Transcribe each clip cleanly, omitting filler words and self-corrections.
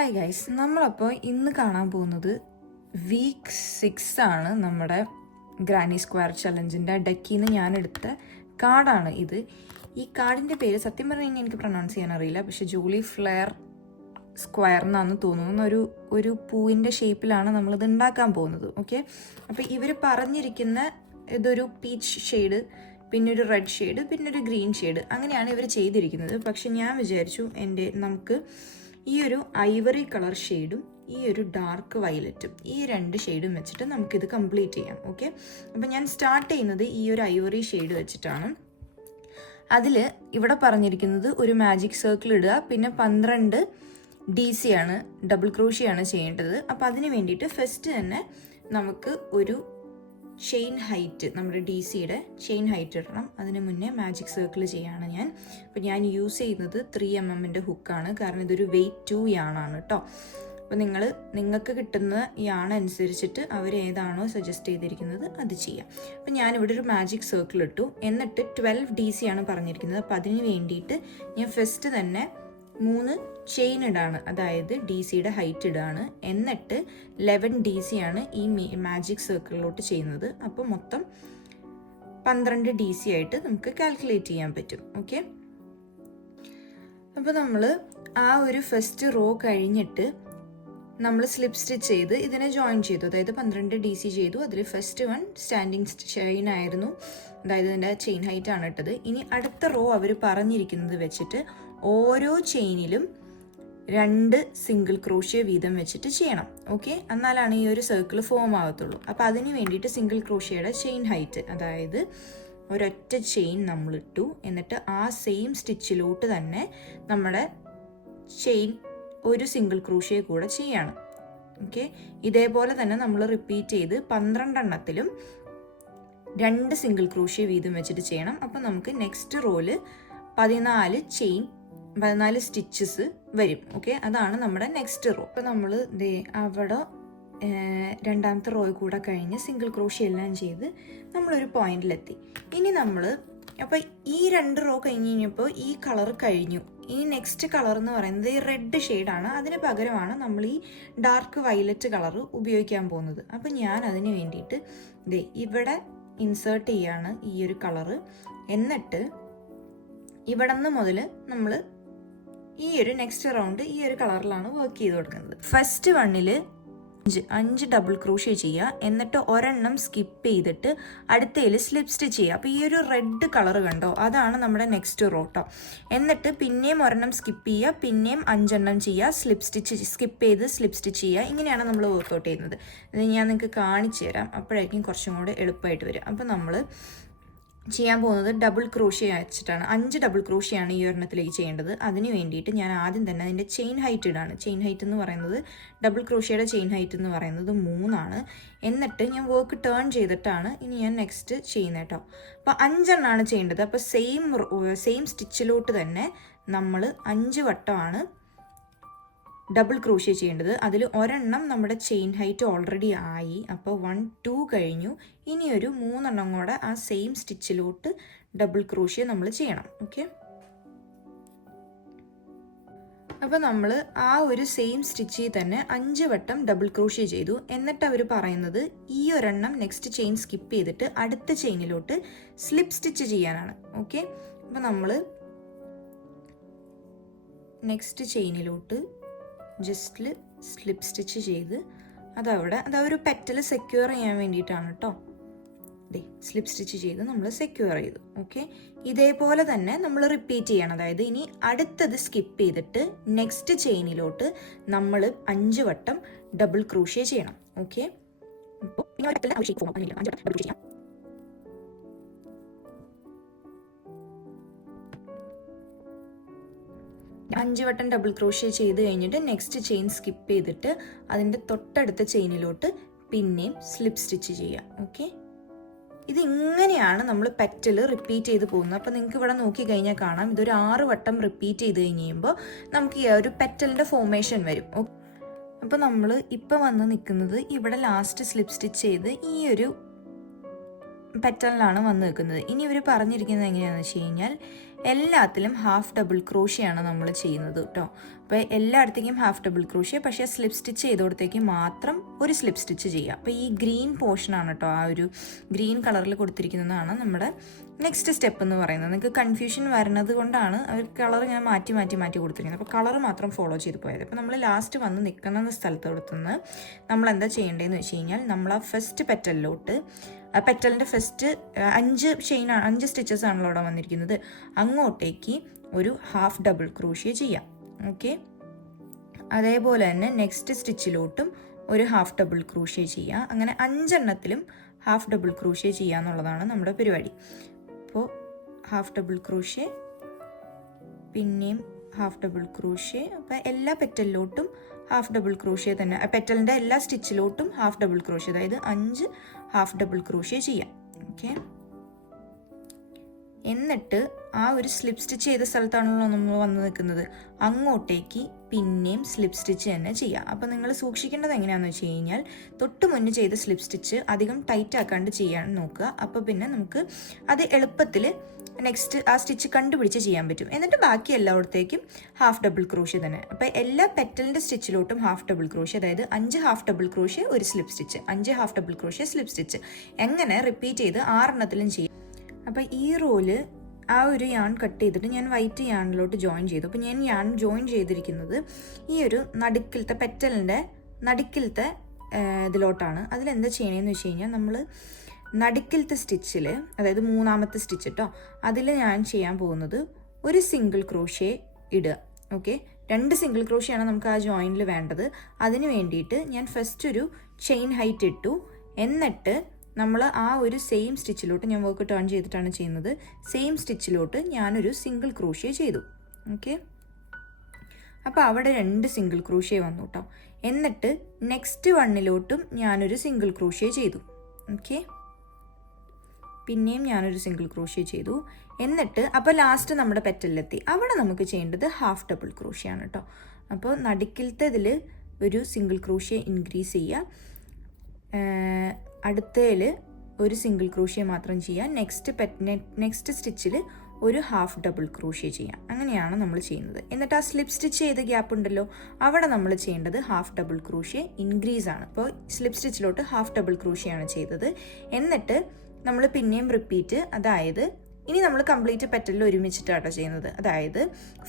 Hi guys, നമ്മളപ്പോൾ ഇന്ന് കാണാൻ പോകുന്നത് വീക്ക് 6 ആണ് നമ്മുടെ ഗ്രാനി സ്ക്വയർ ചലഞ്ചിൻ്റെ ഡെക്കിൽ നിന്ന് ഞാനെടുത്ത കാർഡാണ് ഇത്. ഈ കാർഡിൻ്റെ പേര് സത്യം പറഞ്ഞു കഴിഞ്ഞാൽ എനിക്ക് പ്രൊനൗൺസ് ചെയ്യാൻ അറിയില്ല, പക്ഷെ ജൂലി ഫ്ലെയർ സ്ക്വയർ എന്നാണെന്ന് തോന്നുന്നു. ഒരു പൂവിൻ്റെ ഷേപ്പിലാണ് നമ്മളിത് ഉണ്ടാക്കാൻ പോകുന്നത്. ഓക്കെ, അപ്പോൾ ഇവർ പറഞ്ഞിരിക്കുന്ന ഇതൊരു പീച്ച് ഷെയ്ഡ്, പിന്നെ ഒരു റെഡ് ഷെയ്ഡ്, പിന്നെ ഒരു ഗ്രീൻ ഷെയ്ഡ്, അങ്ങനെയാണ് ഇവർ ചെയ്തിരിക്കുന്നത്. പക്ഷെ ഞാൻ വിചാരിച്ചു നമുക്ക് ഈ ഒരു ഐവറി കളർ ഷെയ്ഡും ഈ ഒരു ഡാർക്ക് വയലറ്റും, ഈ രണ്ട് ഷെയ്ഡും വെച്ചിട്ട് നമുക്കിത് കംപ്ലീറ്റ് ചെയ്യാം. ഓക്കെ, അപ്പം ഞാൻ സ്റ്റാർട്ട് ചെയ്യുന്നത് ഈ ഒരു ഐവറി ഷെയ്ഡ് വെച്ചിട്ടാണ്. അതിൽ ഇവിടെ പറഞ്ഞിരിക്കുന്നത് ഒരു മാജിക് സർക്കിൾ ഇടുക, പിന്നെ 12 DC ആണ്, ഡബിൾ ക്രോഷിയാണ് ചെയ്യേണ്ടത്. അപ്പം അതിന് വേണ്ടിയിട്ട് ഫസ്റ്റ് തന്നെ നമുക്ക് ഒരു ചെയിൻ ഹൈറ്റ്, നമ്മുടെ DCയുടെ ചെയിൻ ഹൈറ്റ് ഇടണം. അതിന് മുന്നേ മാജിക് സർക്കിൾ ചെയ്യാണ് ഞാൻ. അപ്പോൾ ഞാൻ യൂസ് ചെയ്യുന്നത് 3mm ഹുക്കാണ്, കാരണം ഇതൊരു വെയ്റ്റ് 2 യാണാണ് കേട്ടോ. അപ്പോൾ നിങ്ങൾക്ക് കിട്ടുന്ന യാൺ അനുസരിച്ചിട്ട് അവർ ഏതാണോ സജസ്റ്റ് ചെയ്തിരിക്കുന്നത് അത് ചെയ്യാം. അപ്പോൾ ഞാനിവിടെ ഒരു മാജിക് സർക്കിൾ ഇട്ടു, എന്നിട്ട് 12 DC ആണ് പറഞ്ഞിരിക്കുന്നത്. അപ്പോൾ അതിന് വേണ്ടിയിട്ട് ഞാൻ ഫസ്റ്റ് തന്നെ 3 ചെയിൻ ഇടാണ്, അതായത് DCയുടെ ഹൈറ്റ് ഇടാണ്. എന്നിട്ട് 11 DC ആണ് ഈ മാജിക് സർക്കിളിലോട്ട് ചെയ്യുന്നത്. അപ്പോൾ മൊത്തം 12 DC ആയിട്ട് നമുക്ക് കാൽക്കുലേറ്റ് ചെയ്യാൻ പറ്റും. ഓക്കെ, അപ്പോൾ നമ്മൾ ആ ഒരു ഫസ്റ്റ് റോ കഴിഞ്ഞിട്ട് നമ്മൾ സ്ലിപ്പ് സ്റ്റിച്ച് ചെയ്ത് ഇതിനെ ജോയിൻ ചെയ്തു, അതായത് 12 DC ചെയ്തു. അതിൽ ഫസ്റ്റ് വൺ സ്റ്റാൻഡിങ് ചെയിൻ ആയിരുന്നു, അതായത് ഇതിൻ്റെ ചെയിൻ ഹൈറ്റ് ആണ് ഇട്ടത്. ഇനി അടുത്ത റോ അവർ പറഞ്ഞിരിക്കുന്നത് വെച്ചിട്ട് ഓരോ ചെയിനിലും 2 സിംഗിൾ ക്രോഷ്യ വീതം വെച്ചിട്ട് ചെയ്യണം. ഓക്കെ, എന്നാലാണ് ഈ ഒരു സർക്കിൾ ഫോം ആകത്തുള്ളൂ. അപ്പോൾ അതിന് വേണ്ടിയിട്ട് സിംഗിൾ ക്രോഷ്യയുടെ ചെയിൻ ഹൈറ്റ്, അതായത് ഒരൊറ്റ ചെയിൻ നമ്മൾ ഇട്ടു, എന്നിട്ട് ആ സെയിം സ്റ്റിച്ചിലോട്ട് തന്നെ നമ്മുടെ ചെയിൻ ഒരു സിംഗിൾ ക്രോഷ്യ കൂടെ ചെയ്യണം. ഓക്കെ, ഇതേപോലെ തന്നെ നമ്മൾ റിപ്പീറ്റ് ചെയ്ത് 12 എണ്ണത്തിലും 2 സിംഗിൾ ക്രോഷ്യ വീതം വെച്ചിട്ട് ചെയ്യണം. അപ്പോൾ നമുക്ക് നെക്സ്റ്റ് റോയിൽ 14 സ്റ്റിച്ചസ് വരും. ഓക്കെ, അതാണ് നമ്മുടെ നെക്സ്റ്റ് റോ. അപ്പോൾ നമ്മൾ അവിടെ രണ്ടാമത്തെ റോയിൽ കൂടെ കഴിഞ്ഞ് സിംഗിൾ ക്രോഷ്യ എല്ലാം ചെയ്ത് നമ്മളൊരു പോയിന്റിലെത്തി. ഇനി അപ്പോൾ ഈ 2 റോ കഴിഞ്ഞ് കഴിഞ്ഞപ്പോൾ ഈ കളർ കഴിഞ്ഞു. ഇനി നെക്സ്റ്റ് കളർ എന്ന് പറയുന്നത് ഈ റെഡ് ഷെയ്ഡാണ്. അതിന് പകരമാണ് നമ്മൾ ഈ ഡാർക്ക് വയലറ്റ് കളർ ഉപയോഗിക്കാൻ പോകുന്നത്. അപ്പോൾ ഞാൻ അതിന് വേണ്ടിയിട്ട് ഇവിടെ ഇൻസേർട്ട് ചെയ്യാണ് ഈ ഒരു കളറ്. എന്നിട്ട് ഇവിടെ നിന്ന് മുതൽ നമ്മൾ ഈ ഒരു നെക്സ്റ്റ് റൗണ്ട് ഈ ഒരു കളറിലാണ് വർക്ക് ചെയ്ത് കൊടുക്കുന്നത്. ഫസ്റ്റ് വണ്ണിൽ 5 ഡബിൾ ക്രോഷ്യ ചെയ്യുക, എന്നിട്ട് ഒരെണ്ണം സ്കിപ്പ് ചെയ്തിട്ട് അടുത്തതിൽ സ്ലിപ്പ് സ്റ്റിച്ച് ചെയ്യുക. അപ്പോൾ ഈ ഒരു റെഡ് കളർ കണ്ടോ, അതാണ് നമ്മുടെ നെക്സ്റ്റ് റോ കേട്ടോ. എന്നിട്ട് പിന്നെയും ഒരെണ്ണം സ്കിപ്പ് ചെയ്യുക, പിന്നെയും 5 എണ്ണം ചെയ്യുക, സ്കിപ്പ് ചെയ്ത് സ്ലിപ്പ് സ്റ്റിച്ച് ചെയ്യുക. ഇങ്ങനെയാണ് നമ്മൾ വർക്കൗട്ട് ചെയ്യുന്നത്. ഇത് ഞാൻ നിങ്ങൾക്ക് കാണിച്ചു തരാം, അപ്പോഴായിരിക്കും കുറച്ചും കൂടെ എളുപ്പമായിട്ട് വരും. അപ്പോൾ നമ്മൾ ചെയ്യാൻ പോകുന്നത് ഡബിൾ ക്രോഷ്യ വെച്ചിട്ടാണ്. 5 ഡബിൾ ക്രോഷ്യയാണ് ഈ ഒരെണ്ണത്തിലേക്ക് ചെയ്യേണ്ടത്. അതിന് വേണ്ടിയിട്ട് ഞാൻ ആദ്യം തന്നെ അതിൻ്റെ ചെയിൻ ഹൈറ്റ് ഇടാണ്. ചെയിൻ ഹൈറ്റ് എന്ന് പറയുന്നത്, ഡബിൾ ക്രോഷ്യയുടെ ചെയിൻ ഹൈറ്റ് എന്ന് പറയുന്നത് 3 ആണ്. എന്നിട്ട് ഞാൻ വർക്ക് ടേൺ ചെയ്തിട്ടാണ് ഇനി ഞാൻ നെക്സ്റ്റ് ചെയ്യുന്നത് കേട്ടോ. അപ്പോൾ 5 എണ്ണമാണ് ചെയ്യേണ്ടത്. അപ്പോൾ സെയിം സ്റ്റിച്ചിലോട്ട് തന്നെ നമ്മൾ 5 വട്ടമാണ് ഡബിൾ ക്രോഷ്യ ചെയ്യേണ്ടത്. അതിൽ ഒരെണ്ണം നമ്മുടെ ചെയിൻ ഹൈറ്റ് ഓൾറെഡി ആയി, അപ്പോൾ 1 2 കഴിഞ്ഞു. ഇനി ഒരു 3 എണ്ണം കൂടെ ആ സെയിം സ്റ്റിച്ചിലോട്ട് ഡബിൾ ക്രോഷ്യ നമ്മൾ ചെയ്യണം. ഓക്കെ, അപ്പോൾ നമ്മൾ ആ ഒരു സെയിം സ്റ്റിച്ചിൽ തന്നെ 5 വട്ടം ഡബിൾ ക്രോഷ്യ ചെയ്തു. എന്നിട്ട് അവർ പറയുന്നത് ഈ ഒരെണ്ണം നെക്സ്റ്റ് ചെയിൻ സ്കിപ്പ് ചെയ്തിട്ട് അടുത്ത ചെയിനിലോട്ട് സ്ലിപ്പ് സ്റ്റിച്ച് ചെയ്യാനാണ്. ഓക്കെ, അപ്പോൾ നമ്മൾ നെക്സ്റ്റ് ചെയിനിലോട്ട് ജസ്റ്റ് സ്ലിപ്പ് സ്റ്റിച്ച് ചെയ്ത് അതവർ പെറ്റൽ സെക്യൂർ ചെയ്യാൻ വേണ്ടിയിട്ടാണ് കേട്ടോ. സ്ലിപ്പ് സ്റ്റിച്ച് ചെയ്ത് നമ്മൾ സെക്യൂർ ചെയ്തു. ഓക്കെ, ഇതേപോലെ തന്നെ നമ്മൾ റിപ്പീറ്റ് ചെയ്യണം. അതായത് ഇനി അടുത്തത് സ്കിപ്പ് ചെയ്തിട്ട് നെക്സ്റ്റ് ചെയിനിലോട്ട് നമ്മൾ 5 വട്ടം ഡബിൾ ക്രോഷ്യ ചെയ്യണം. ഓക്കെ, അപ്പോൾ 5 വട്ടം ഡബിൾ ക്രോഷ്യ ചെയ്ത് കഴിഞ്ഞിട്ട് നെക്സ്റ്റ് ചെയിൻ സ്കിപ്പ് ചെയ്തിട്ട് അതിൻ്റെ തൊട്ടടുത്ത ചെയിനിലോട്ട് പിന്നെയും സ്ലിപ്പ് സ്റ്റിച്ച് ചെയ്യുക. ഓക്കെ, ഇതിങ്ങനെയാണ് നമ്മൾ പെറ്റൽ റിപ്പീറ്റ് ചെയ്ത് പോകുന്നത്. അപ്പോൾ നിങ്ങൾക്ക് ഇവിടെ നോക്കിക്കഴിഞ്ഞാൽ കാണാം, ഇതൊരു 6 വട്ടം റിപ്പീറ്റ് ചെയ്ത് കഴിഞ്ഞ് കഴിയുമ്പോൾ നമുക്ക് ഈ ഒരു പെറ്റലിൻ്റെ ഫോർമേഷൻ വരും. അപ്പോൾ നമ്മൾ ഇപ്പോൾ വന്ന് നിൽക്കുന്നത് ഇവിടെ ലാസ്റ്റ് സ്ലിപ്പ് സ്റ്റിച്ച് ചെയ്ത് ഈ ഒരു പെറ്റലിനാണ് വന്ന് നിൽക്കുന്നത്. ഇനി ഇവർ പറഞ്ഞിരിക്കുന്നത് എങ്ങനെയാണെന്ന് വെച്ച് കഴിഞ്ഞാൽ എല്ലാത്തിലും ഹാഫ് ഡബിൾ ക്രോഷ്യയാണ് നമ്മൾ ചെയ്യുന്നത് കേട്ടോ. അപ്പോൾ എല്ലായിടത്തേക്കും ഹാഫ് ഡബിൾ ക്രോഷ്യ, പക്ഷേ സ്ലിപ്പ് സ്റ്റിച്ച് ചെയ്തോടത്തേക്ക് മാത്രം ഒരു സ്ലിപ്പ് സ്റ്റിച്ച് ചെയ്യുക. അപ്പോൾ ഈ ഗ്രീൻ പോർഷനാണ് കേട്ടോ, ആ ഒരു ഗ്രീൻ കളറിൽ കൊടുത്തിരിക്കുന്നതാണ് നമ്മുടെ നെക്സ്റ്റ് സ്റ്റെപ്പ് എന്ന് പറയുന്നത്. നിങ്ങൾക്ക് കൺഫ്യൂഷൻ വരുന്നത് കൊണ്ടാണ് അവർ കളർ ഞാൻ മാറ്റി കൊടുത്തിരിക്കുന്നത്. അപ്പോൾ കളർ മാത്രം ഫോളോ ചെയ്ത് പോയത്. അപ്പോൾ നമ്മൾ ലാസ്റ്റ് വന്ന് നിൽക്കുന്ന സ്ഥലത്തോടത്തുനിന്ന് നമ്മൾ എന്താ ചെയ്യേണ്ടതെന്ന് വെച്ച് കഴിഞ്ഞാൽ, നമ്മൾ ആ ഫസ്റ്റ് പെറ്റലിലോട്ട്, പെറ്റലിൻ്റെ ഫസ്റ്റ് 5 സ്റ്റിച്ചസ് ആണല്ലോ അവിടെ വന്നിരിക്കുന്നത്, അങ്ങോട്ടേക്ക് ഒരു ഹാഫ് ഡബിൾ ക്രോഷ്യ ചെയ്യാം. ഓക്കെ, അതേപോലെ തന്നെ നെക്സ്റ്റ് സ്റ്റിച്ചിലോട്ടും ഒരു ഹാഫ് ഡബിൾ ക്രോഷ്യ ചെയ്യുക. അങ്ങനെ 5 എണ്ണത്തിലും ഹാഫ് ഡബിൾ ക്രോഷ്യ ചെയ്യുക എന്നുള്ളതാണ് നമ്മുടെ പരിപാടി. അപ്പോൾ ഹാഫ് ഡബിൾ ക്രോഷ്യ, പിന്നെയും ഹാഫ് ഡബിൾ ക്രോഷ്യ. അപ്പോൾ എല്ലാ പെറ്റലിലോട്ടും ഹാഫ് ഡബിൾ ക്രോഷ്യ തന്നെ, പെറ്റലിൻ്റെ എല്ലാ സ്റ്റിച്ചിലോട്ടും ഹാഫ് ഡബിൾ ക്രോഷ്യ, അതായത് 5 ഹാഫ് ഡബിൾ ക്രോഷ്യ ചെയ്യാം. ഓക്കെ, എന്നിട്ട് ആ ഒരു സ്ലിപ്പ് സ്റ്റിച്ച് ചെയ്ത സ്ഥലത്താണല്ലോ നമ്മൾ വന്ന് നിൽക്കുന്നത്, അങ്ങോട്ടേക്ക് പിന്നെയും സ്ലിപ്പ് സ്റ്റിച്ച് തന്നെ ചെയ്യാം. അപ്പോൾ നിങ്ങൾ സൂക്ഷിക്കേണ്ടത് എങ്ങനെയാണെന്ന് വെച്ച് കഴിഞ്ഞാൽ, തൊട്ട് മുന്നേ ചെയ്ത സ്ലിപ്പ് സ്റ്റിച്ച് അധികം ടൈറ്റ് ആക്കാണ്ട് ചെയ്യാൻ നോക്കുക. അപ്പോൾ പിന്നെ നമുക്ക് അത് എളുപ്പത്തിൽ നെക്സ്റ്റ് ആ സ്റ്റിച്ച് കണ്ടുപിടിച്ച് ചെയ്യാൻ പറ്റും. എന്നിട്ട് ബാക്കി എല്ലായിടത്തേക്കും ഹാഫ് ഡബിൾ ക്രോഷ്യ തന്നെ. അപ്പോൾ എല്ലാ പെറ്റലിൻ്റെ സ്റ്റിച്ചിലോട്ടും ഹാഫ് ഡബിൾ ക്രോഷ്യ, അതായത് 5 ഹാഫ് ഡബിൾ ക്രോഷ്യ ഒരു slip stitch, 5 half double crochet slip stitch, എങ്ങനെ റിപ്പീറ്റ് ചെയ്ത് 6 എണ്ണത്തിലും ചെയ്യും. അപ്പോൾ ഈ റോല് ആ ഒരു യാൺ കട്ട് ചെയ്തിട്ട് ഞാൻ വൈറ്റ് യാണിലോട്ട് ജോയിൻ ചെയ്തു. അപ്പോൾ ഞാൻ യാൺ ജോയിൻ ചെയ്തിരിക്കുന്നത് ഈ ഒരു നടുക്കിലത്തെ പെറ്റലിൻ്റെ നടുക്കിലത്തെ ഇതിലോട്ടാണ്. അതിലെന്താ ചെയ്യണമെന്ന് വെച്ച് കഴിഞ്ഞാൽ, നമ്മൾ നടുക്കിലത്തെ സ്റ്റിച്ചിൽ, അതായത് 3ാമത്തെ സ്റ്റിച്ച് കേട്ടോ, അതിൽ ഞാൻ ചെയ്യാൻ പോകുന്നത് ഒരു സിംഗിൾ ക്രോഷ്യ ഇടുക. ഓക്കെ, 2 സിംഗിൾ ക്രോഷ്യയാണ് നമുക്ക് ആ ജോയിനിൽ വേണ്ടത്. അതിന് വേണ്ടിയിട്ട് ഞാൻ ഫസ്റ്റ് ഒരു ചെയിൻ ഹൈറ്റ് ഇട്ടു. എന്നിട്ട് നമ്മൾ ആ ഒരു സെയിം സ്റ്റിച്ചിലോട്ട്, ഞാൻ വർക്ക് ടേൺ ചെയ്തിട്ടാണ് ചെയ്യുന്നത്, സെയിം സ്റ്റിച്ചിലോട്ട് ഞാനൊരു സിംഗിൾ ക്രോഷ്യ ചെയ്തു. ഓക്കെ, അപ്പോൾ അവിടെ 2 സിംഗിൾ ക്രോഷ്യ വന്നു കേട്ടോ. എന്നിട്ട് നെക്സ്റ്റ് വണ്ണിലോട്ടും ഞാനൊരു സിംഗിൾ ക്രോഷ്യ ചെയ്തു. ഓക്കെ, പിന്നെയും ഞാനൊരു സിംഗിൾ ക്രോഷ്യ ചെയ്തു. എന്നിട്ട് അപ്പോൾ ലാസ്റ്റ് നമ്മുടെ പെറ്റലിലെത്തി. അവിടെ നമുക്ക് ചെയ്യേണ്ടത് ഹാഫ് ഡബിൾ ക്രോഷ്യ ആണ് കേട്ടോ. അപ്പോൾ നടുക്കിലത്തെ ഇതിൽ ഒരു സിംഗിൾ ക്രോഷ്യ ഇൻക്രീസ് ചെയ്യുക, അടുത്തതിൽ ഒരു സിംഗിൾ ക്രോഷ്യ മാത്രം ചെയ്യുക, നെക്സ്റ്റ് സ്റ്റിച്ചിൽ ഒരു ഹാഫ് ഡബിൾ ക്രോഷ്യ ചെയ്യാം. അങ്ങനെയാണ് നമ്മൾ ചെയ്യുന്നത്. എന്നിട്ട് ആ സ്ലിപ്പ് സ്റ്റിച്ച് ചെയ്ത ഗ്യാപ്പ് ഉണ്ടല്ലോ, അവിടെ നമ്മൾ ചെയ്യേണ്ടത് ഹാഫ് ഡബിൾ ക്രോഷ്യ ഇൻക്രീസ് ആണ്. അപ്പോൾ സ്ലിപ്പ് സ്റ്റിച്ചിലോട്ട് ഹാഫ് ഡബിൾ ക്രോഷ്യയാണ് ചെയ്തത്. എന്നിട്ട് നമ്മൾ പിന്നെയും റിപ്പീറ്റ്, അതായത് ഇനി നമ്മൾ കംപ്ലീറ്റ് പെറ്റലിൽ ഒരുമിച്ചിട്ടാട്ടോ ചെയ്യുന്നത്. അതായത്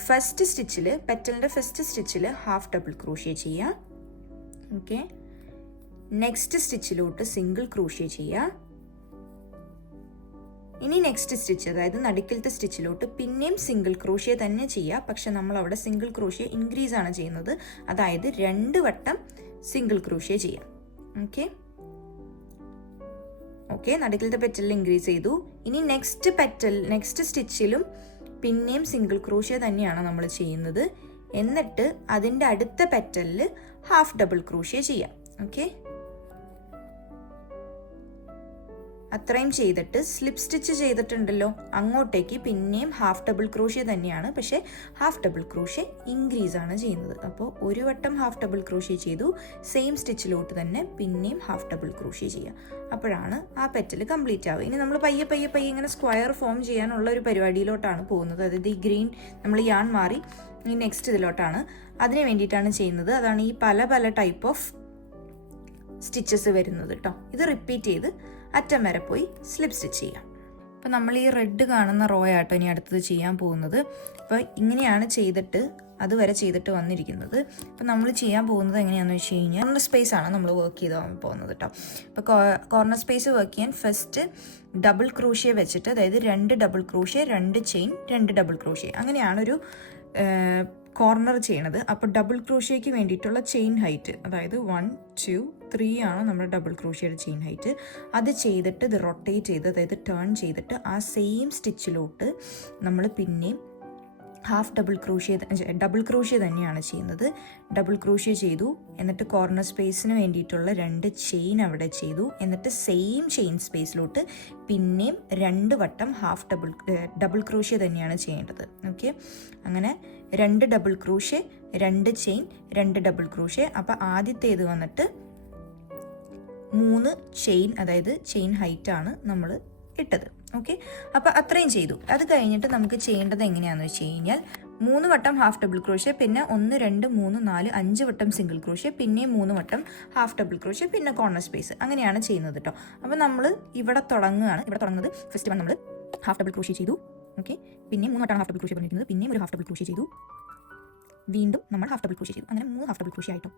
ഫസ്റ്റ് സ്റ്റിച്ചിൽ, പെറ്റലിൻ്റെ ഫസ്റ്റ് സ്റ്റിച്ചിൽ ഹാഫ് ഡബിൾ ക്രോഷ്യ ചെയ്യുക. ഓക്കെ, നെക്സ്റ്റ് സ്റ്റിച്ചിലോട്ട് സിംഗിൾ ക്രോഷ്യ ചെയ്യുക. ഇനി നെക്സ്റ്റ് സ്റ്റിച്ച്, അതായത് നടുക്കിലത്തെ സ്റ്റിച്ചിലോട്ട് പിന്നെയും സിംഗിൾ ക്രോഷ്യ തന്നെ ചെയ്യുക. പക്ഷെ നമ്മൾ അവിടെ സിംഗിൾ ക്രോഷ്യ ഇൻക്രീസ് ആണ് ചെയ്യുന്നത്, അതായത് 2 വട്ടം സിംഗിൾ ക്രോഷ്യ ചെയ്യാം. ഓക്കെ, നടുക്കിലത്തെ പെറ്റലിൽ ഇൻക്രീസ് ചെയ്തു. ഇനി നെക്സ്റ്റ് സ്റ്റിച്ചിലും പിന്നെയും സിംഗിൾ ക്രോഷ്യ തന്നെയാണ് നമ്മൾ ചെയ്യുന്നത്. എന്നിട്ട് അതിൻ്റെ അടുത്ത പെറ്റലിൽ ഹാഫ് ഡബിൾ ക്രോഷ്യ ചെയ്യാം. ഓക്കെ, അത്രയും ചെയ്തിട്ട് സ്ലിപ്പ് സ്റ്റിച്ച് ചെയ്തിട്ടുണ്ടല്ലോ, അങ്ങോട്ടേക്ക് പിന്നെയും ഹാഫ് ഡബിൾ ക്രോഷ്യ തന്നെയാണ്, പക്ഷേ ഹാഫ് ഡബിൾ ക്രോഷ്യ ഇൻക്രീസ് ആണ് ചെയ്യുന്നത്. അപ്പോൾ ഒരു വട്ടം ഹാഫ് ഡബിൾ ക്രോഷ്യ ചെയ്തു, സെയിം സ്റ്റിച്ചിലോട്ട് തന്നെ പിന്നെയും ഹാഫ് ഡബിൾ ക്രോഷ്യ ചെയ്യുക. അപ്പോഴാണ് ആ പെറ്റൽ കംപ്ലീറ്റ് ആവുക. ഇനി നമ്മൾ പയ്യെ ഇങ്ങനെ സ്ക്വയർ ഫോം ചെയ്യാനുള്ള ഒരു പരിപാടിയിലോട്ടാണ് പോകുന്നത്. അതായത് ഈ ഗ്രീൻ നമ്മൾ യാൺ മാറി ഈ നെക്സ്റ്റ് ഇതിലോട്ടാണ്, അതിന് വേണ്ടിയിട്ടാണ് ചെയ്യുന്നത്. അതാണ് ഈ പല ടൈപ്പ് ഓഫ് സ്റ്റിച്ചസ് വരുന്നത് കേട്ടോ. ഇത് റിപ്പീറ്റ് ചെയ്ത് അറ്റം വരെ പോയി സ്ലിപ്പ് സ്റ്റിച്ച് ചെയ്യാം. അപ്പോൾ നമ്മൾ ഈ റെഡ് കാണുന്ന റോ ആട്ടോ ഇനി അടുത്തത് ചെയ്യാൻ പോകുന്നത്. അപ്പോൾ ഇങ്ങനെയാണ് അതുവരെ ചെയ്തിട്ട് വന്നിരിക്കുന്നത്. അപ്പോൾ നമ്മൾ ചെയ്യാൻ പോകുന്നത് എങ്ങനെയാണെന്ന് വെച്ച് കഴിഞ്ഞാൽ, കോർണർ സ്പേസ് ആണ് നമ്മൾ വർക്ക് ചെയ്ത് പോകുന്നത് കേട്ടോ. അപ്പോൾ കോർണർ സ്പേസ് വർക്ക് ചെയ്യാൻ ഫസ്റ്റ് ഡബിൾ ക്രോഷ്യ വെച്ചിട്ട്, അതായത് 2 double crochet, 2 chain, 2 double crochet, അങ്ങനെയാണൊരു കോർണർ ചെയ്യണത്. അപ്പോൾ ഡബിൾ ക്രോഷ്യയ്ക്ക് വേണ്ടിയിട്ടുള്ള ചെയിൻ ഹൈറ്റ്, അതായത് 1 2 3 ആണ് നമ്മുടെ ഡബിൾ ക്രോഷ്യയുടെ ചെയിൻ ഹൈറ്റ്. അത് ചെയ്തിട്ട് ഇത് റൊട്ടേറ്റ് ചെയ്ത്, അതായത് ടേൺ ചെയ്തിട്ട് ആ സെയിം സ്റ്റിച്ചിലോട്ട് നമ്മൾ പിന്നെയും ഹാഫ് ഡബിൾ ക്രോഷ്യ തന്നെയാണ് ചെയ്യുന്നത്. ഡബിൾ ക്രോഷ്യ ചെയ്തു, എന്നിട്ട് കോർണർ സ്പേസിന് വേണ്ടിയിട്ടുള്ള 2 ചെയിൻ അവിടെ ചെയ്തു. എന്നിട്ട് സെയിം ചെയിൻ സ്പേസിലോട്ട് പിന്നെയും 2 വട്ടം ഡബിൾ ക്രോഷ്യ തന്നെയാണ് ചെയ്യേണ്ടത്. ഓക്കെ, അങ്ങനെ 2 double crochet, 2 chain, 2 double crochet. അപ്പോൾ ആദ്യത്തേത് വന്നിട്ട് 3 ചെയിൻ, അതായത് ചെയിൻ ഹൈറ്റ് ആണ് നമ്മൾ ഇട്ടത്. ഓക്കെ, അപ്പോൾ അത്രയും ചെയ്തു. അത് കഴിഞ്ഞിട്ട് നമുക്ക് ചെയ്യേണ്ടത് എങ്ങനെയാണെന്ന് വെച്ച് കഴിഞ്ഞാൽ 3 വട്ടം ഹാഫ് ഡബിൾ ക്രോഷ്യ, പിന്നെ 1 2 3 4 5 വട്ടം സിംഗിൾ ക്രോഷ്യ, പിന്നെയും 3 വട്ടം ഹാഫ് ഡബിൾ ക്രോഷ്യ, പിന്നെ കോർണർ സ്പേസ്. അങ്ങനെയാണ് ചെയ്യുന്നത് കേട്ടോ. അപ്പോൾ നമ്മൾ ഇവിടെ തുടങ്ങുകയാണ്. ഇവിടെ തുടങ്ങുന്നത് ഫസ്റ്റ് നമ്മൾ ഹാഫ് ഡബിൾ ക്രോഷ്യ ചെയ്തു. ഓക്കെ, പിന്നെ 3 വട്ടം ഹാഫ് ഡബിൾ ക്രോഷ്യ പറഞ്ഞിരിക്കുന്നത്, പിന്നെയും ഒരു ഹാഫ് ഡബിൾ ക്രോഷ്യ ചെയ്തു, വീണ്ടും നമ്മൾ ഹാഫ് ഡബിൾ ക്രോഷ്യ ചെയ്തു. അങ്ങനെ 3 ഹാഫ് ഡബിൾ ക്രോഷ്യ ആയിട്ടും.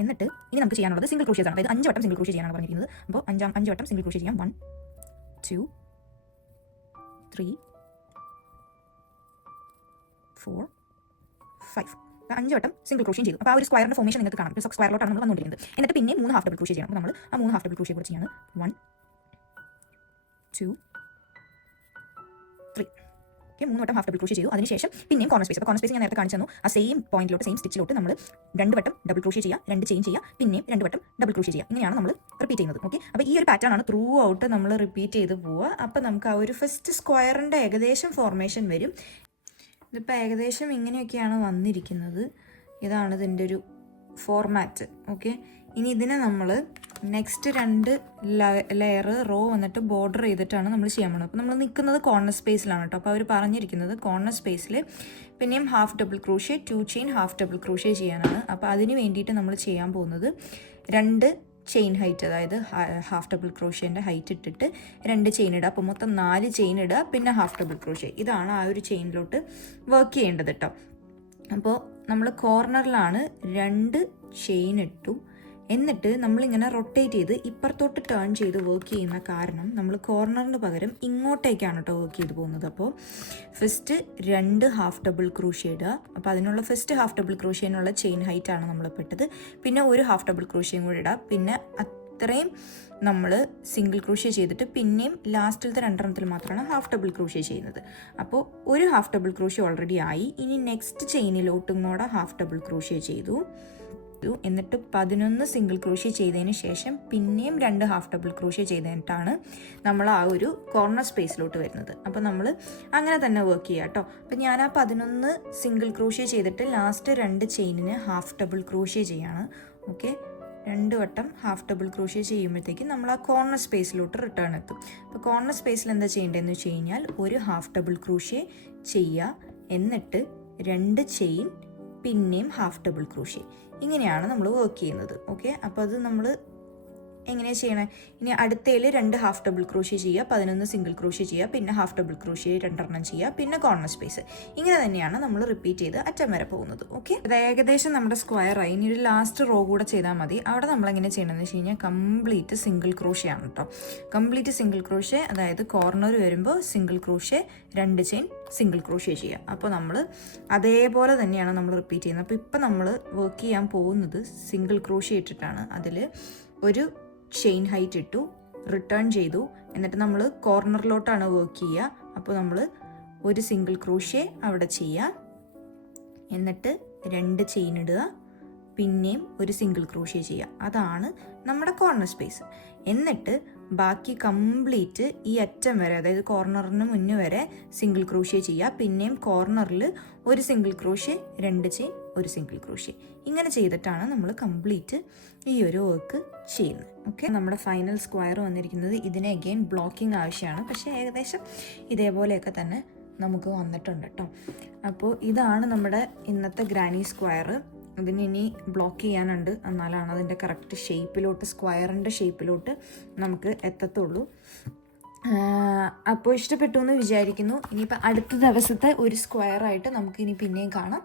എന്നിട്ട് ഇനി നമുക്ക് ചെയ്യാനുള്ളത് സിംഗിൾ ക്രോഷ്യേസ് ആണ്. അതായത് 5 വട്ടം സിംഗിൾ ക്രോഷ്യ ചെയ്യാനാണ് പറഞ്ഞിരിക്കുന്നത്. അപ്പോൾ 5 വട്ടം സിംഗിൾ ക്രോഷ്യ ചെയ്യാം. 1 2 3 4 5. 5 വട്ടം സിംഗിൾ ക്രോഷ്യ ചെയ്തു. അപ്പോൾ ആ ഒരു സ്ക്വയറിന്റെ ഫോർമേഷൻ നിങ്ങൾക്ക് കാണാം. സ്ക്വയറിലോട്ടാണ് നമ്മൾ വന്നുകൊണ്ടിരിക്കുന്നത്. എന്നിട്ട് പിന്നെ 3 ഹാഫ് ഡബിൾ ക്രോഷ്യ ചെയ്യണം. അപ്പോൾ നമ്മൾ ആ 3 ഹാഫ് ഡബിൾ ക്രോഷ്യ കൂടെ ചെയ്യാണ്. 1 2 3. ഓക്കെ, 3 വട്ടം ഹാഫ് ഡബിൾ ക്രോഷ്യ ചെയ്തു. അതിനുശേഷം പിന്നെയും കോർണർ സ്പേസ്. അപ്പോൾ കോർണർ സ്പേസ് ഞാൻ നേരത്തെ കാണിച്ചു തന്നു. ആ സെയിം പോയിന്റിലോട്ട്, സെയിം സ്റ്റിച്ചിലോട്ട് നമ്മൾ 2 വട്ടം ഡബിൾ ക്രോഷ്യ ചെയ്യുക, 2 ചെയിൻ ചെയ്യുക, പിന്നെയും 2 വട്ടം ഡബിൾ ക്രോഷ്യ ചെയ്യുക. ഇങ്ങനെയാണ് നമ്മൾ റിപ്പീറ്റ് ചെയ്യുന്നത്. ഓക്കെ, അപ്പോൾ ഈ ഒരു പാറ്റേൺ ആണ് ത്രൂ ഔട്ട് നമ്മൾ റിപ്പീറ്റ് ചെയ്ത് പോവുക. അപ്പോൾ നമുക്ക് ആ ഒരു ഫസ്റ്റ് സ്ക്വയറിൻ്റെ ഏകദേശം ഫോർമേഷൻ വരും. ഇതിപ്പോൾ ഏകദേശം ഇങ്ങനെയൊക്കെയാണ് വന്നിരിക്കുന്നത്. ഇതാണ് ഇതിൻ്റെ ഒരു ഫോർമാറ്റ്. ഓക്കെ, ഇനി ഇതിനെ നമ്മൾ നെക്സ്റ്റ് 2 ലെയർ റോ വന്നിട്ട് ബോർഡർ ചെയ്തിട്ടാണ് നമ്മൾ ചെയ്യാൻ പോകുന്നത്. അപ്പോൾ നമ്മൾ നിൽക്കുന്നത് കോർണർ സ്പേസിലാണ് കേട്ടോ. അപ്പോൾ അവർ പറഞ്ഞിരിക്കുന്നത് കോർണർ സ്പേസിൽ പിന്നെയും half double crochet, 2 chain half double crochet ചെയ്യാനാണ്. അപ്പോൾ അതിന് വേണ്ടിയിട്ട് നമ്മൾ ചെയ്യാൻ പോകുന്നത് 2 ചെയിൻ ഹൈറ്റ്, അതായത് ഹാഫ് ഡബിൾ ക്രോഷ്യേൻ്റെ ഹൈറ്റ് ഇട്ടിട്ട് 2 ചെയിൻ ഇടുക. അപ്പോൾ മൊത്തം 4 ചെയിൻ ഇടുക, പിന്നെ ഹാഫ് ഡബിൾ ക്രോഷ്യ. ഇതാണ് ആ ഒരു ചെയിനിലോട്ട് വർക്ക് ചെയ്യേണ്ടത് കേട്ടോ. അപ്പോൾ നമ്മൾ കോർണറിലാണ് 2 ചെയിൻ ഇട്ടു. എന്നിട്ട് നമ്മളിങ്ങനെ റൊട്ടേറ്റ് ചെയ്ത് ഇപ്പുറത്തോട്ട് ടേൺ ചെയ്ത് വർക്ക് ചെയ്യുന്ന കാരണം നമ്മൾ കോർണറിന് പകരം ഇങ്ങോട്ടേക്കാണ് കേട്ടോ വർക്ക് ചെയ്ത് പോകുന്നത്. അപ്പോൾ ഫസ്റ്റ് 2 ഹാഫ് ഡബിൾ ക്രോഷ്യ ഇടുക. അപ്പോൾ അതിനുള്ള ഫസ്റ്റ് ഹാഫ് ഡബിൾ ക്രോഷ്യേനുള്ള ചെയിൻ ഹൈറ്റാണ് നമ്മൾ പെട്ടത്. പിന്നെ ഒരു ഹാഫ് ഡബിൾ ക്രോഷ്യം കൂടി ഇടുക. പിന്നെ അത്രയും നമ്മൾ സിംഗിൾ ക്രോഷ്യ ചെയ്തിട്ട് പിന്നെയും ലാസ്റ്റിലത്തെ 2 മാത്രമാണ് ഹാഫ് ഡബിൾ ക്രോഷ്യ ചെയ്യുന്നത്. അപ്പോൾ ഒരു ഹാഫ് ഡബിൾ ക്രോഷ്യ ഓൾറെഡി ആയി. ഇനി നെക്സ്റ്റ് ചെയിനിലോട്ടും കൂടെ ഹാഫ് ഡബിൾ ക്രോഷ്യ ചെയ്തു. എന്നിട്ട് 11 സിംഗിൾ ക്രോഷ്യ ചെയ്തതിന് ശേഷം പിന്നെയും 2 ഹാഫ് ഡബിൾ ക്രോഷ്യ ചെയ്തിട്ടാണ് നമ്മൾ ആ ഒരു കോർണർ സ്പേസിലോട്ട് വരുന്നത്. അപ്പോൾ നമ്മൾ അങ്ങനെ തന്നെ വർക്ക് ചെയ്യുക കേട്ടോ. അപ്പോൾ ഞാൻ ആ 11 സിംഗിൾ ക്രോഷ്യ ചെയ്തിട്ട് ലാസ്റ്റ് 2 ചെയിനിന് ഹാഫ് ഡബിൾ ക്രോഷ്യ ചെയ്യാണ്. ഓക്കെ, 2 വട്ടം ഹാഫ് ഡബിൾ ക്രോഷ്യ ചെയ്യുമ്പോഴത്തേക്കും നമ്മൾ ആ കോർണർ സ്പേസിലോട്ട് റിട്ടേൺ എത്തും. അപ്പോൾ കോർണർ സ്പേസിൽ എന്താ ചെയ്യേണ്ടതെന്ന് വെച്ച് കഴിഞ്ഞാൽ ഒരു ഹാഫ് ഡബിൾ ക്രോഷ്യ ചെയ്യുക, എന്നിട്ട് 2 ചെയിൻ, പിന്നെയും ഹാഫ് ഡബിൾ ക്രോഷ്യ. ഇങ്ങനെയാണ് നമ്മൾ വർക്ക് ചെയ്യുന്നത്. ഓക്കെ, അപ്പോൾ അത് നമ്മൾ എങ്ങനെയാണ് ചെയ്യണേ? ഇനി അടുത്തതിൽ 2 ഹാഫ് ഡബിൾ ക്രോഷ്യ ചെയ്യുക, 11 സിംഗിൾ ക്രോഷ്യ ചെയ്യുക, പിന്നെ ഹാഫ് ഡബിൾ ക്രോഷ്യ 2 ചെയ്യുക, പിന്നെ കോർണർ സ്പേസ്. ഇങ്ങനെ തന്നെയാണ് നമ്മൾ റിപ്പീറ്റ് ചെയ്ത് അറ്റം വരെ പോകുന്നത്. ഓക്കെ, അത് ഏകദേശം നമ്മുടെ സ്ക്വയറായി. ഇനി ഒരു ലാസ്റ്റ് റോ കൂടെ ചെയ്താൽ മതി. അവിടെ നമ്മൾ എങ്ങനെ ചെയ്യണമെന്ന് വെച്ച് കഴിഞ്ഞാൽ കംപ്ലീറ്റ് സിംഗിൾ ക്രോഷ്യ ആണ് കേട്ടോ. കംപ്ലീറ്റ് സിംഗിൾ ക്രോഷ്യ, അതായത് കോർണർ വരുമ്പോൾ single crochet, 2 chain single crochet ചെയ്യുക. അപ്പോൾ നമ്മൾ അതേപോലെ തന്നെയാണ് നമ്മൾ റിപ്പീറ്റ് ചെയ്യുന്നത്. അപ്പോൾ ഇപ്പം നമ്മൾ വർക്ക് ചെയ്യാൻ പോകുന്നത് സിംഗിൾ ക്രോഷ്യ ഇട്ടിട്ടാണ്. അതിൽ ഒരു ചെയിൻ ഹൈറ്റ് ഇട്ടു, റിട്ടേൺ ചെയ്തു, എന്നിട്ട് നമ്മൾ കോർണറിലോട്ടാണ് വർക്ക് ചെയ്യുക. അപ്പോൾ നമ്മൾ ഒരു സിംഗിൾ ക്രോഷ്യ അവിടെ ചെയ്യുക, എന്നിട്ട് 2 ചെയിൻ ഇടുക, പിന്നെയും ഒരു സിംഗിൾ ക്രോഷ്യ ചെയ്യുക. അതാണ് നമ്മുടെ കോർണർ സ്പേസ്. എന്നിട്ട് ബാക്കി കംപ്ലീറ്റ് ഈ അറ്റം വരെ, അതായത് കോർണറിന് മുന്നേ വരെ സിംഗിൾ ക്രോഷ്യ ചെയ്യുക, പിന്നെയും കോർണറിൽ ഒരു സിംഗിൾ ക്രോഷ്യ, 2 ചെയിൻ, ഒരു സിംഗിൾ ക്രോഷ്യ. ഇങ്ങനെ ചെയ്തിട്ടാണ് നമ്മൾ കംപ്ലീറ്റ് ഈ ഒരു വർക്ക് ചെയ്യുന്നത്. ഓക്കെ, നമ്മുടെ ഫൈനൽ സ്ക്വയർ വന്നിരിക്കുന്നത്. ഇതിന് അഗെയിൻ ബ്ലോക്കിംഗ് ആവശ്യമാണ്, പക്ഷേ ഏകദേശം ഇതേപോലെയൊക്കെ തന്നെ നമുക്ക് വന്നിട്ടുണ്ട് കേട്ടോ. അപ്പോൾ ഇതാണ് നമ്മുടെ ഇന്നത്തെ ഗ്രാനി സ്ക്വയർ. അതിന് ഇനി ബ്ലോക്ക് ചെയ്യാനുണ്ട്, എന്നാലാണ് അതിൻ്റെ കറക്റ്റ് ഷേപ്പിലോട്ട്, സ്ക്വയറിൻ്റെ ഷേപ്പിലോട്ട് നമുക്ക് എത്തത്തുള്ളൂ. അപ്പോൾ ഇഷ്ടപ്പെട്ടു എന്ന് വിചാരിക്കുന്നു. ഇനിയിപ്പോൾ അടുത്ത ദിവസത്തെ ഒരു സ്ക്വയറായിട്ട് നമുക്ക് ഇനി പിന്നെയും കാണാം.